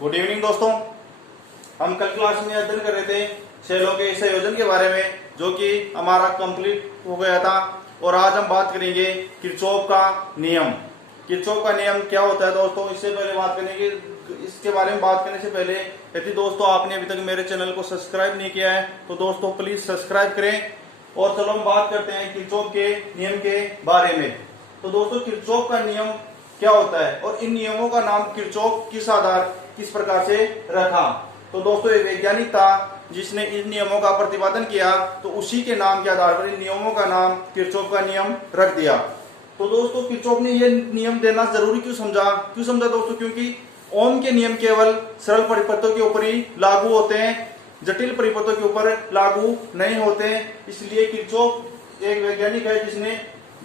Good evening दोस्तों। हम कल क्लास में अध्ययन कर रहे थे सेलों के संयोजन के बारे में, जो कि हमारा कंप्लीट हो गया था। और आज हम बात करेंगे किरचॉफ का नियम। किरचॉफ का नियम क्या होता है दोस्तों, इससे पहले बात करेंगे। इसके बारे में बात करने से पहले यदि दोस्तों आपने अभी तक मेरे चैनल को सब्सक्राइब नहीं किया है तो दोस्तों प्लीज सब्सक्राइब करें। और चलो हम बात करते हैं किरचॉफ के नियम के बारे में। तो दोस्तों किरचॉफ का नियम क्या होता है और इन नियमों का नाम किरचॉफ किस प्रकार से रखा। तो दोस्तों एक वैज्ञानिक था जिसने इन नियमों का प्रतिपादन किया, तो उसी के नाम के आधार पर इन नियमों का नाम किरचॉफ का नियम रख दिया। तो दोस्तों किरचॉफ ने यह नियम देना जरूरी क्यों समझा दोस्तों, क्योंकि ओम के नियम केवल सरल परिपथों के ऊपर ही लागू होते हैं, जटिल परिपथों के ऊपर लागू नहीं होते हैं। इसलिए किरचॉफ एक वैज्ञानिक है जिसने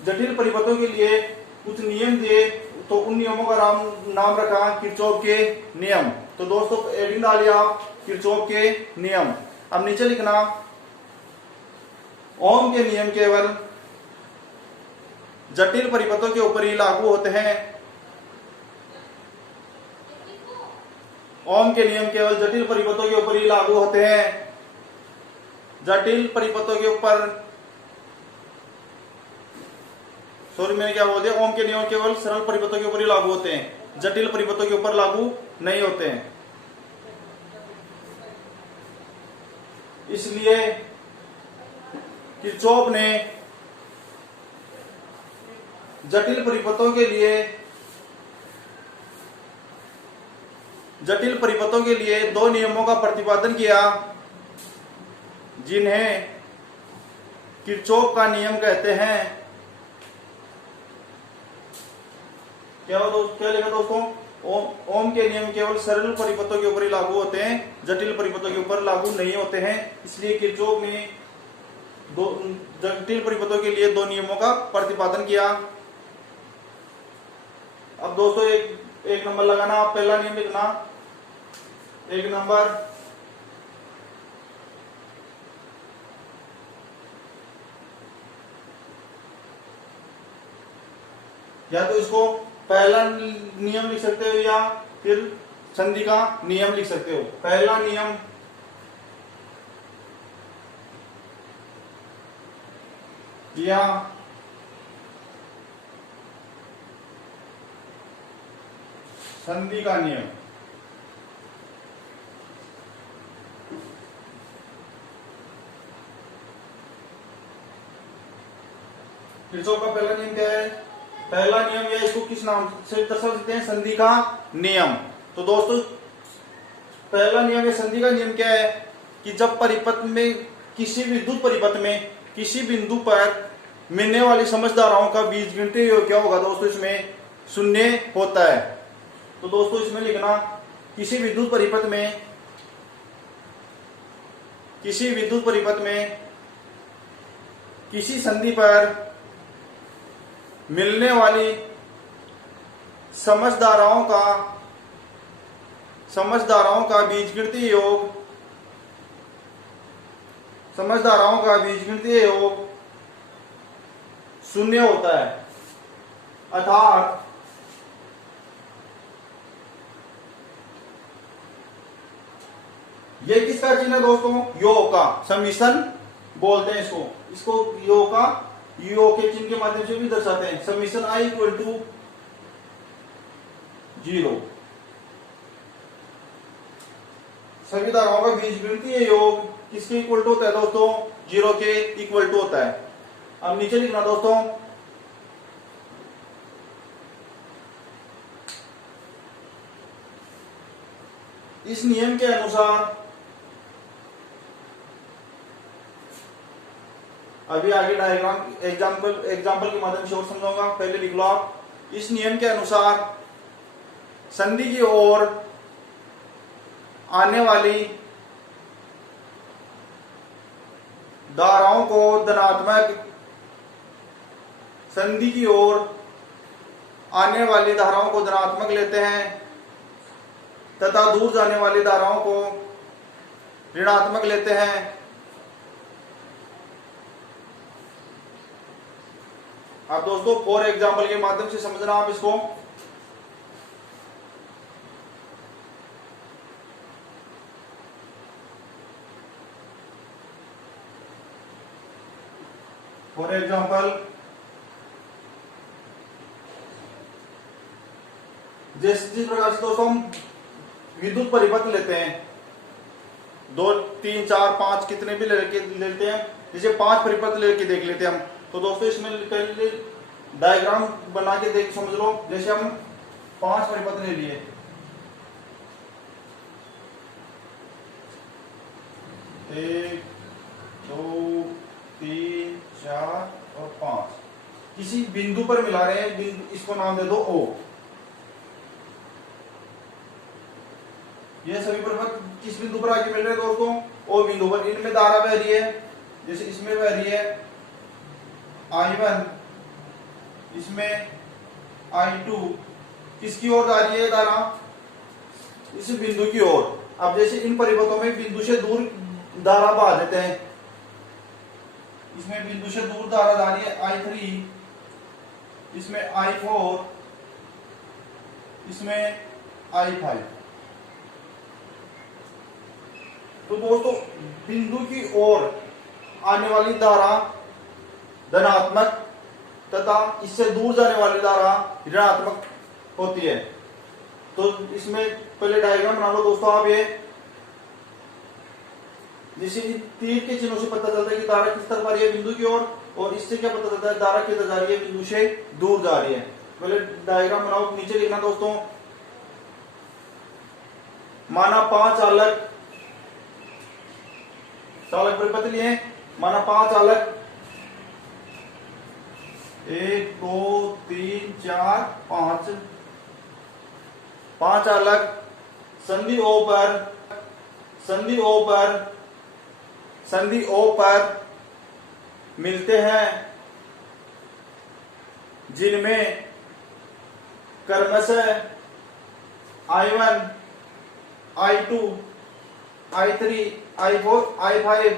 जटिल परिपथों के लिए कुछ नियम दिए, तो उन नियमों का नाम रखा किरचॉफ के नियम। तो दोस्तों हेडिंग डालिए आप किरचॉफ के नियम। अब नीचे लिखना ओम के नियम केवल जटिल परिपथों के ऊपर ही लागू होते हैं। ओम के नियम केवल जटिल परिपथों के ऊपर ही लागू होते हैं। जटिल परिपथों के ऊपर, सॉरी मैंने क्या बोल दिया, ओम के नियम केवल सरल परिपथों के ऊपर ही लागू होते हैं, जटिल परिपथों के ऊपर लागू नहीं होते हैं। इसलिए किरचॉफ ने जटिल परिपथों के लिए दो नियमों का प्रतिपादन किया, जिन्हें किरचॉफ का नियम कहते हैं। क्या लिखा दोस्तों, ओम के नियम केवल सरल परिपथों के ऊपर ही लागू होते हैं, जटिल परिपथों के ऊपर लागू नहीं होते हैं। इसलिए किरचॉफ ने दो जटिल परिपथों के लिए दो नियमों का प्रतिपादन किया। अब दोस्तों एक नंबर लगाना, आप पहला नियम लिखना, एक नंबर। या तो इसको पहला नियम लिख सकते हो या फिर संधि का नियम लिख सकते हो। पहला नियम या संधि का नियम। किरचॉफ का पहला नियम क्या है? पहला नियम, या इसको किस नाम से दर्शा सकते हैं? संधि का नियम। तो दोस्तों पहला नियम या संधि का नियम क्या है कि जब परिपथ में, किसी विद्युत परिपथ में किसी बिंदु पर मिलने वाली समझदाराओं का बीजगणितीय योग क्या होगा दोस्तों, इसमें शून्य होता है। तो दोस्तों इसमें लिखना किसी विद्युत परिपथ में किसी संधि पर मिलने वाली समझदाराओं का बीजगणितीय योग शून्य होता है। अर्थात ये किसका चिन्ह है दोस्तों? योग का, समिशन बोलते हैं इसको योग का, योग के चिन्ह के माध्यम से भी दर्शाते हैं। Summation i equal to 0। सभी धाराओं का बीजगणितीय योग किसके इक्वल टू होता है दोस्तों? 0 के इक्वल टू होता है। अब नीचे लिखना दोस्तों, इस नियम के अनुसार, अभी आगे डायग्राम एग्जाम्पल के माध्यम से और समझाऊंगा, पहले लिख लो आप। इस नियम के अनुसार संधि की ओर आने वाली धाराओं को धनात्मक, संधि की ओर आने वाली धाराओं को धनात्मक लेते हैं तथा दूर जाने वाली धाराओं को ऋणात्मक लेते हैं। अब दोस्तों फॉर एग्जाम्पल के माध्यम से समझना आप इसको। फॉर एग्जाम्पल जिस प्रकार से दोस्तों हम विद्युत परिपथ लेते हैं, 2 3 4 5 कितने भी लेते हैं, जैसे 5 परिपथ लेके देख लेते हैं हम, तो दोस्तों इसमें पहले डायग्राम बना के देख समझ लो। जैसे हम 5 परिपथ ले लिए, 1 2 3 4 और 5 किसी बिंदु पर मिला रहे हैं, इसको नाम दे दो O। ये सभी परिपथ किस बिंदु पर आके मिल रहे हैं दोस्तों, O बिंदु पर। इनमें धारा बह रही है, जैसे इसमें बह रही है I1, इसमें I2, किसकी ओर जा रही है धारा, इस बिंदु की ओर। अब जैसे इन परिपथों में बिंदु से दूर धारा बहा देते हैं, इसमें बिंदु से दूर धारा जा रही है I3, इसमें I4, इसमें I5। तो दोस्तों बिंदु की ओर आने वाली धारा धनात्मक तथा इससे दूर जाने वाली धारा ऋणात्मक होती है। तो इसमें पहले डायग्राम बना लो दोस्तों आप। ये जैसे तीर के चिन्हों से पता चलता है कि धारा किस तरफ आ रही है, बिंदु की ओर, और इससे क्या पता चलता है धारा किधर जा रही है, बिंदु से दूर जा रही है। पहले डायग्राम बनाओ, नीचे लिखना दोस्तों। माना 5 चालक परिपथ लिए, माना 5 चालक 1 2 3 4 5 चालक संधि O पर मिलते हैं, जिनमें क्रमशः I1 I2 I3 I4 I5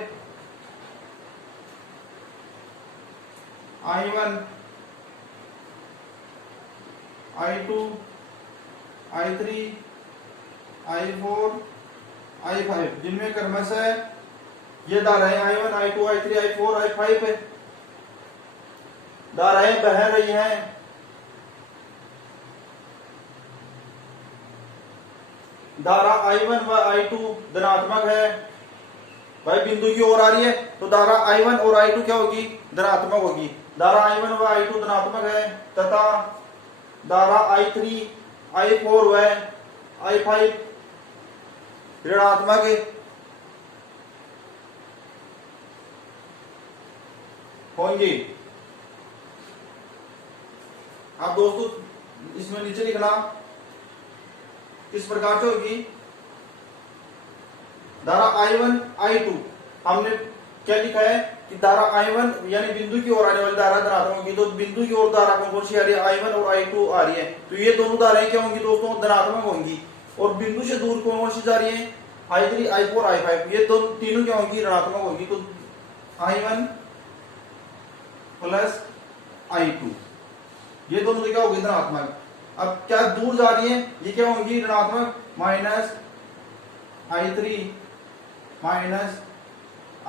I1 I2 I3 I4 I5, जिनमें क्रमशः ये धाराएं I1 I2 I3 I4 I5 धाराएं बह रही हैं। धारा I1 व I2 धनात्मक है, भाई बिंदु की ओर आ रही है, तो धारा I1 और I2 क्या होगी, धनात्मक होगी। धारा I1 व I2 धनात्मक है तथा धारा I3 I4 व I5 ऋणात्मक होंगी। आप दोस्तों इसमें नीचे लिखना किस प्रकार से होगी। धारा I1 I2 हमने क्या लिखा है कि धारा I1 यानी बिंदु की ओर आने वाली धारा धनात्मक होगी, तो बिंदु की ओर धारा कौन सी आ रही है, I1 और I2 आ रही है, तो ये दोनों धाराएं क्या होंगी दोस्तों, धनात्मक होंगी। और बिंदु से दूर कौन सी जा रही है, I3 I4 I5, ये तीनों क्या होंगी, ऋणात्मक होंगी। तो I1 प्लस I2 ये दोनों क्या होगी, धनात्मक। अब क्या दूर जा रही है, ये क्या होंगी, ऋणात्मक, minus I3 minus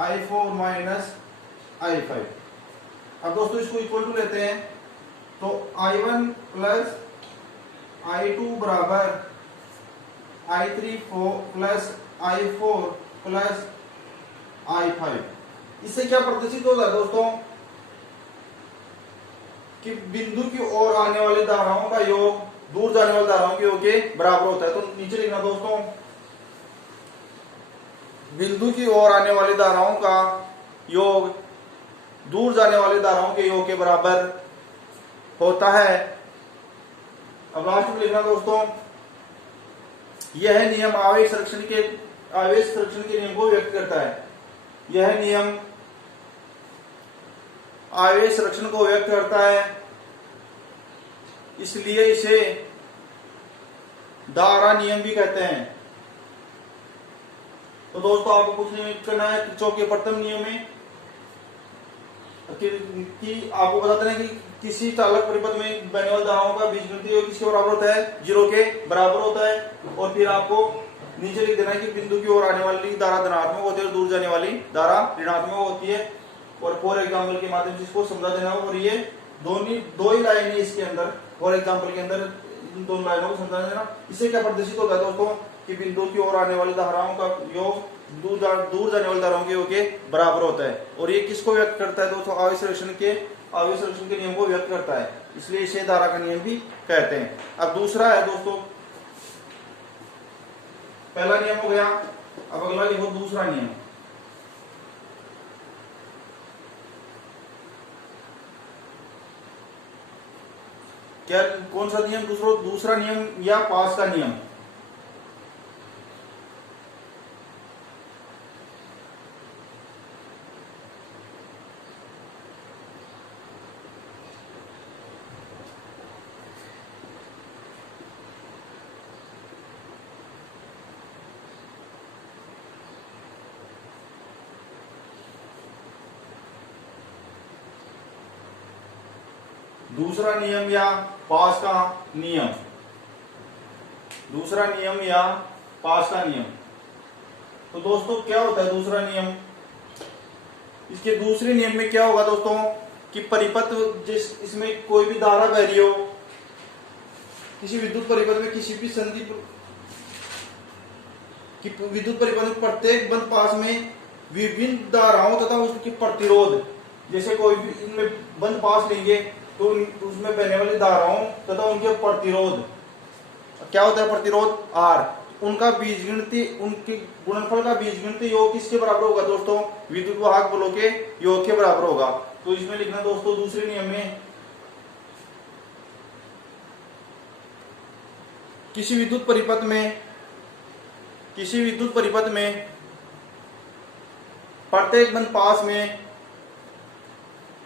I4 minus I5। अब दोस्तों इसको इक्वल टू लेते हैं, तो I1 प्लस I2 बराबर I3 plus I4 plus I5। इससे क्या प्रदर्शित होता है दोस्तों कि बिंदु की ओर आने वाली धाराओं का योग दूर जाने वाली धाराओं के योग के बराबर होता है। तो नीचे लिखना दोस्तों, बिंदु की ओर आने वाली धाराओं का योग दूर जाने वाली धाराओं के योग के बराबर होता है। अब लास्ट में लिखना दोस्तों, यह नियम आवेश संरक्षण के नियम को व्यक्त करता है। यह नियम आवेश संरक्षण को व्यक्त करता है, इसलिए इसे धारा नियम भी कहते हैं। तो दोस्तों आपको कुछ नहीं करना है, किरचॉफ के प्रथम नियम में कि आपको बताते हैं कि किसी चालक परिपथ में बहने वाली धाराओं का बीजगणितीय योग किसके बराबर होता है, 0 के बराबर होता है। और फिर आपको नीचे लिख देना है कि बिंदु की ओर आने वाली धारा धनात्मक होती है और दूर जाने वाली धारा ऋणात्मक होती है। और फॉर एग्जाम्पल के माध्यम से इसको समझा देना हो। और ये दो ही लाइन है इसके अंदर, फॉर एग्जाम्पल के अंदर इन दोनों लाइनों को समझा देना। इससे क्या प्रदर्शित होता है दोस्तों कि बिंदु की ओर आने वाली धाराओं का योग दूर जाने वाली धाराओं के योग के बराबर होता है। और ये किसको व्यक्त करता है दोस्तों? आवेश संरक्षण के नियम को व्यक्त करता है, इसलिए इसे धारा का नियम भी कहते हैं। अब दूसरा है दोस्तों, पहला नियम हो गया, अब अगला लिखो दूसरा नियम। क्या कौन सा नियम? दूसरा नियम या पास का नियम? दूसरा नियम या पास का नियम? दूसरा नियम या पास का नियम। तो दोस्तों क्या होता है दूसरा नियम? इसके दूसरे नियम में क्या होगा दोस्तों कि परिपथ जिस इसमें कोई भी धारा बह रही हो, किसी विद्युत परिपथ में किसी भी संधि कि विद्युत परिपथ में प्रत्येक बंद पास में विभिन्न धाराओं तथा उसके प्रतिरोध, जैसे कोई भी इनमें बंद पास लेंगे तो उसमें बहने वाली धाराओं तथा उनके प्रतिरोध, क्या होता है प्रतिरोध? R, उनका बीजगणितीय, उनके गुणनफल का बीजगणितीय योग किसके बराबर होगा दोस्तों? विद्युत वाहक बलों के योग के बराबर होगा। तो इसमें लिखना दोस्तों दूसरे नियम में, किसी विद्युत परिपथ में प्रत्येक बंद पास में,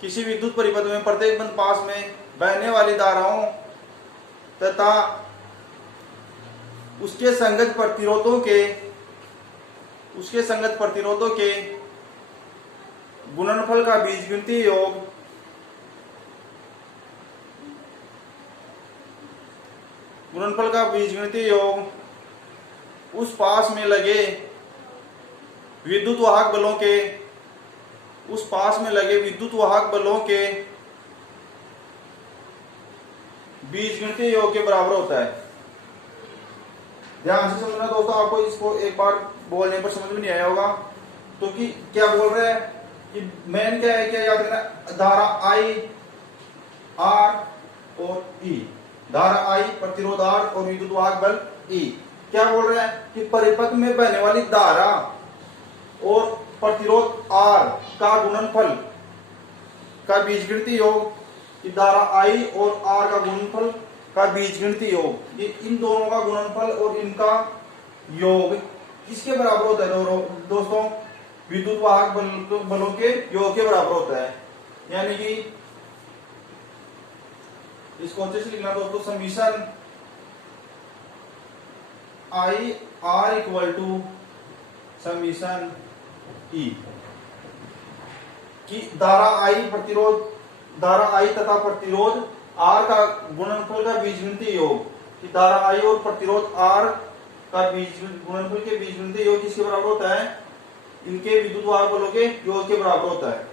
किसी विद्युत परिपथ में प्रत्येक बंद पास में बहने वाली धाराओं तथा उसके संगत प्रतिरोधों के गुणनफल का बीजगणितीय योग उस पास में लगे विद्युत वाहक बलों के बीजगणितीय योग के बराबर होता है। ध्यान से समझना दोस्तों, आपको इसको एक बार बोलने पर समझ में नहीं आया होगा। तो कि क्या बोल रहे हैं कि मेन क्या है, क्या याद रखना, धारा I, R और E, धारा I, प्रतिरोध R और विद्युत वाहक बल E। क्या बोल रहे हैं कि परिपथ में बहने वाली धारा और प्रतिरोध R का गुणनफल का बीजगणितीय योग, धारा I और R का गुणनफल का बीजगणितीय योग, ये इन दोनों का गुणनफल और इनका योग किसके बराबर होता है दोस्तों? विद्युत वाहक बलों के योग के बराबर होता है। यानी कि इसको अच्छे से लिखना दोस्तों, summation I R equal to summation E, कि धारा I तथा प्रतिरोध R का गुणनफल का बीजगणितीय योग, कि धारा I और प्रतिरोध R का गुणनफल के बीजगणितीय योग किसके बराबर होता है? इनके विद्युत वाहक बलों के योग के बराबर होता है।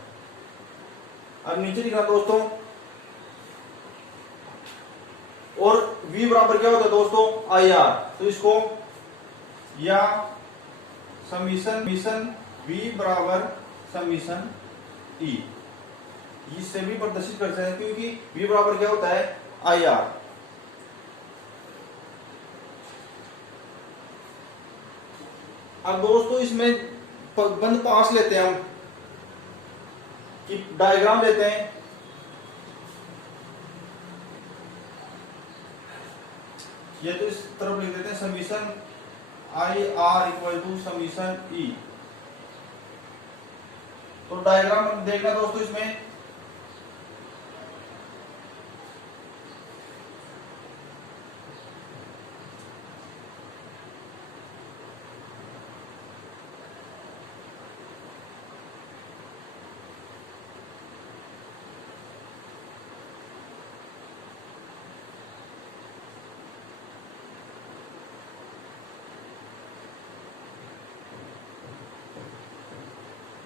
अब नीचे लिखना दोस्तों, और V बराबर क्या होता है दोस्तों? IR। तो इसको या समीशन V बराबर समीशन E, इससे भी प्रदर्शित कर सकते हैं, क्योंकि V बराबर क्या होता है? IR। अब दोस्तों इसमें बंद पास लेते हैं हम, कि डायग्राम लेते हैं। ये तो इस तरफ लिख देते हैं, summation IR equal to summation E। तो डायग्राम देखना दोस्तों, इसमें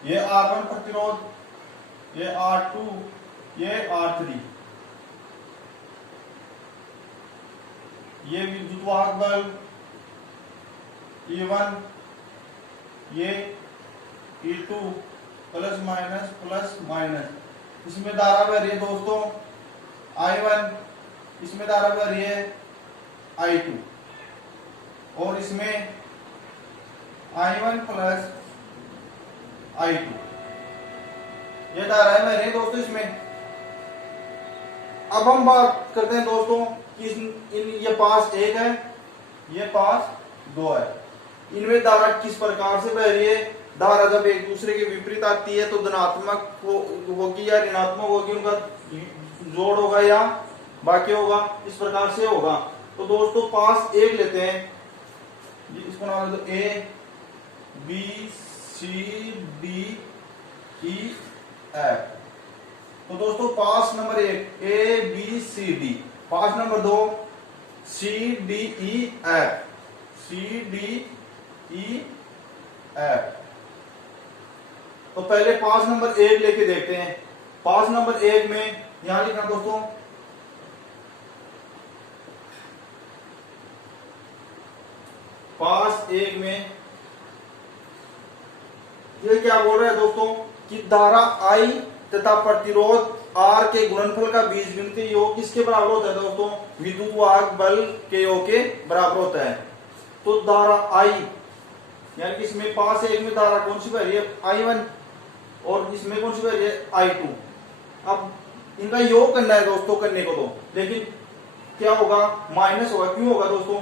ये R1 प्रतिरोध ये R2, ये R3, ये विद्युत वाहक बल E1, ये E2 प्लस माइनस। इसमें धारा बह रही है दोस्तों I1, इसमें धारा बह रही है I2, और इसमें I1 प्लस I2, ये धाराएं बह रही है दोस्तों इसमें। अब हम बात करते हैं दोस्तों कि ये पास 1 है, ये पास 2 है, इनमें धारा किस प्रकार से बह रही है। धारा जब एक दूसरे के विपरीत आती है तो धनात्मक होगी या ऋणात्मक होगी, उनका जोड़ होगा या बाकी होगा, इस प्रकार से होगा। तो दोस्तों पास 1 लेते हैं, इसको नाम दे दो A B C D E F. तो दोस्तों pass number 1 A B C D, pass number 2 C D E F, C D E F. तो पहले पास नंबर 1 लेके देखते हैं। पास नंबर 1 में यहां लिखना दोस्तों पास 1 में ये क्या बोल रहा है दोस्तों कि धारा I तथा प्रतिरोध R के गुणनफल का बीजगणितीय योग किसके बराबर होता है दोस्तों, विद्युत वाहक बल के योग के बराबर होता है। तो धारा I यानी कि इसमें पास 1 में धारा कौन सी बह रही है I1, और इसमें कौन सी बह रही है I2। अब इनका योग करना है दोस्तों, करने को तो, लेकिन क्या होगा, माइनस होगा। क्यों होगा दोस्तों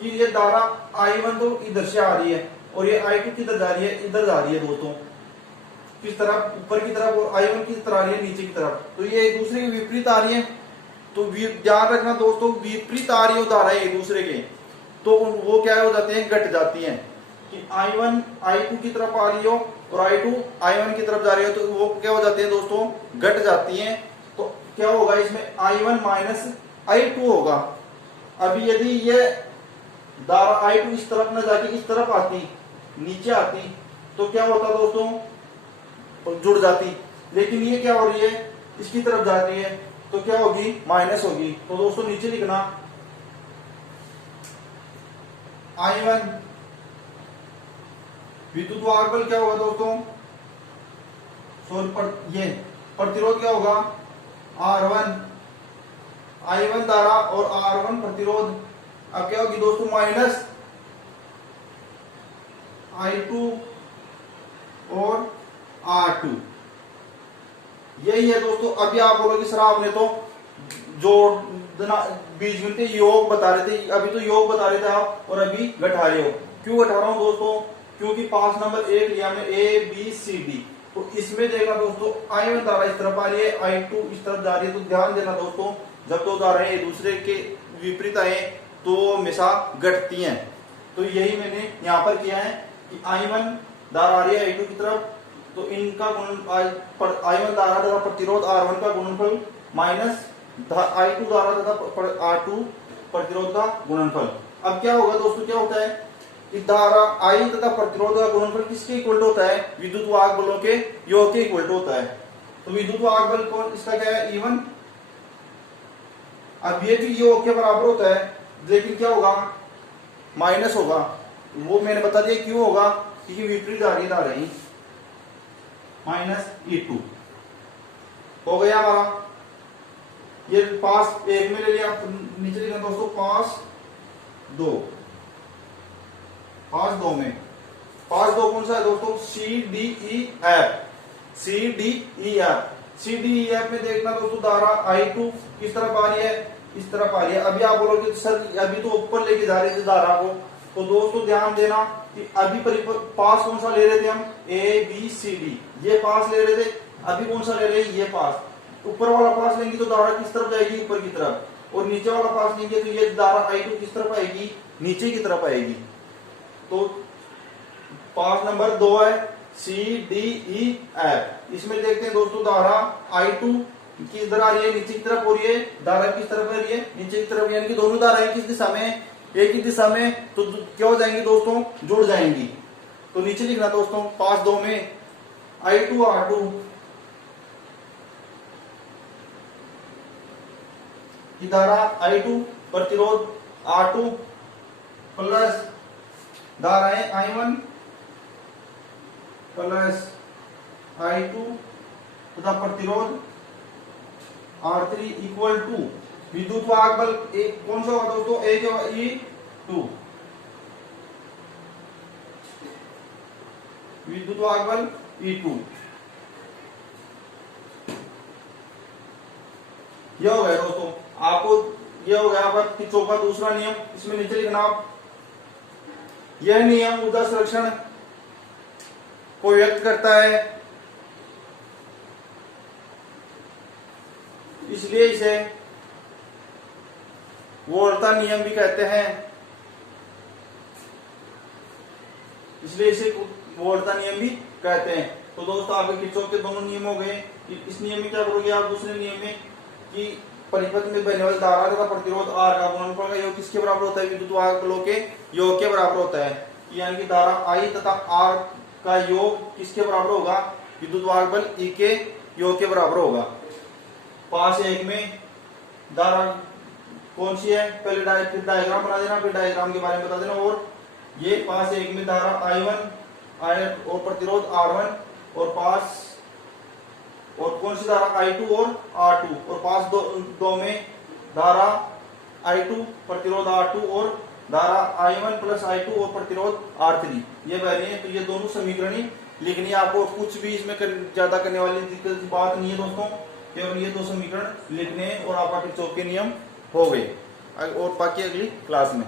कि ये धारा I1 तो इधर से आ रही है और ये I2 किधर जा रही है, इधर जा रही है दोस्तों, किस तरफ, ऊपर की तरफ, और I1 किस तरह आ रही है, नीचे की तरफ। तो ये एक दूसरे के विपरीत आ रही है। तो ध्यान रखना दोस्तों, विपरीत आ रही हो धारा एक दूसरे के, तो वो क्या हो जाते हैं, घट जाती हैं। कि I1 I2 की तरफ आ रही हो और I2 I1 की तरफ जा रही हो, तो वो क्या हो जाती है दोस्तों, घट जाती हैं। तो क्या होगा इसमें I1 माइनस I2 होगा। अभी यदि ये धारा I2 इस तरफ न जाके इस तरफ आती, नीचे आती, तो क्या होता दोस्तों, जुड़ जाती। लेकिन ये क्या हो रही है, इसकी तरफ जा रही है, तो क्या होगी, माइनस होगी। तो दोस्तों नीचे लिखना I1 विद्युत वाहक बल क्या होगा दोस्तों, ये प्रतिरोध क्या होगा R1, I1 धारा और R1 प्रतिरोध। अब क्या होगी दोस्तों, माइनस I2 और R2। यही है दोस्तों। अभी आप बोलोगे सर आपने तो जो बीजगणितीय योग बता रहे थे, अभी तो योग बता रहे थे आप और अभी घटा रहे हो। क्यों घटा रहा हूं दोस्तों, क्योंकि पास नंबर 1 लिया हमने ए बी सी डी, तो इसमें देखना दोस्तों I1 धारा इस तरफ आ रही है, I2 इस तरफ जा रही है। तो ध्यान देना दोस्तों, जब दो धाराएं एक दूसरे के विपरीत आए तो हमेशा घटती हैं। तो यही मैंने यहाँ पर किया है कि I1 धारा आ रही है I2 की तरफ, तो इनका गुणन I1 धारा तथा प्रतिरोध R1 का गुणनफल माइनस I2 धारा तथा R2 प्रतिरोध का गुणनफल। अब क्या होगा दोस्तों, क्या होता है कि धारा I तथा प्रतिरोध का गुणनफल किसके इक्वल होता है, विद्युत वाहक बलों के योग के इक्वल होता है। तो विद्युत वाहक बल कौन, इसका क्या है E1। अब ये भी योग के बराबर होता है, लेकिन क्या होगा, माइनस होगा। वो मैंने बता दिया क्यों होगा, क्योंकि विपरीत आ रही है धारा ही, माइनस E2 हो गया हमारा। ये पास 1 में ले लिया, नीचे लिखा दोस्तों पास 2, पास 2 में, पास 2 कौन सा है दोस्तों, C D E F, C D E F. C D E F में देखना दोस्तों धारा I2 किस तरफ आ रही है, इस तरफ आ रही है। अभी आप बोलोगे सर अभी तो ऊपर लेके जा रहे थे धारा को, तो दोस्तों ध्यान देना कि अभी पास कौन सा ले रहे थे हम, ए बी सी डी, ये पास ले रहे थे। अभी कौन सा ले रहे हैं, ये पास। ऊपर वाला पास लेंगे तो धारा किस तरफ जाएगी, ऊपर की तरफ, और नीचे वाला पास लेंगे तो ये धारा I2 किस तरफ आएगी, नीचे की तरफ आएगी। तो पास नंबर 2 है सी डी ई एफ। इसमें देखते हैं दोस्तों धारा I2 किधर आ रही है, नीचे की तरफ, और ये धारा किस तरफ आ रही है, नीचे की तरफ। यानी कि दोनों धाराएं किस दिशा में, एक ही दिशा में, तो क्या हो जाएंगी दोस्तों, जुड़ जाएंगी। तो नीचे लिखना दोस्तों पास 2 में I2 R2 की धारा I2 प्रतिरोध R2 प्लस धाराएं I1 प्लस I2 तथा प्रतिरोध R3 इक्वल टू विद्युत वाहक बल एक कौन सा होगा दोस्तों, एक E2, विद्युत वाहक बल E2। यह हो गया दोस्तों, आपको यह हो गया आपका किरचॉफ का दूसरा नियम। इसमें नीचे लिखना आप, यह नियम ऊर्जा संरक्षण को व्यक्त करता है, इसलिए इसे वोल्टा नियम भी कहते हैं, इसलिए इसे वोल्टा नियम भी कहते हैं। तो दोस्तों आपके किरचॉफ के दोनों नियम हो गए। इस नियम में क्या करोगे आप, दूसरे नियम में कि परिपथ में बहने वाली धारा तथा प्रतिरोध R का गुणनफल का योग किसके बराबर होता है, विद्युत वाहक बलों के योग के बराबर होता है। यानी कि धारा I तथा R का योग किसके बराबर होगा, विद्युत वाहक बल E के योग के बराबर होगा। पास एक में धारा कौन सी है, पहले डायग्राम बना देना, फिर डायग्राम के बारे में बता देना। और ये पास एक में धारा I1 और प्रतिरोध R1 और पास और कौन सी धारा I2 और R2 और पास दो में धारा I2 प्रतिरोध R2 और धारा I1 प्लस I2 और प्रतिरोध R3 ये बह रही है। तो ये दोनों समीकरण लिखनी है आपको, कुछ भी इसमें ज्यादा करने वाली दिक्कत की बात नहीं है दोस्तों, केवल ये दो समीकरण लिखने हैं और आपका किरचॉफ के नियम हो गए। और बाकी अगली क्लास में।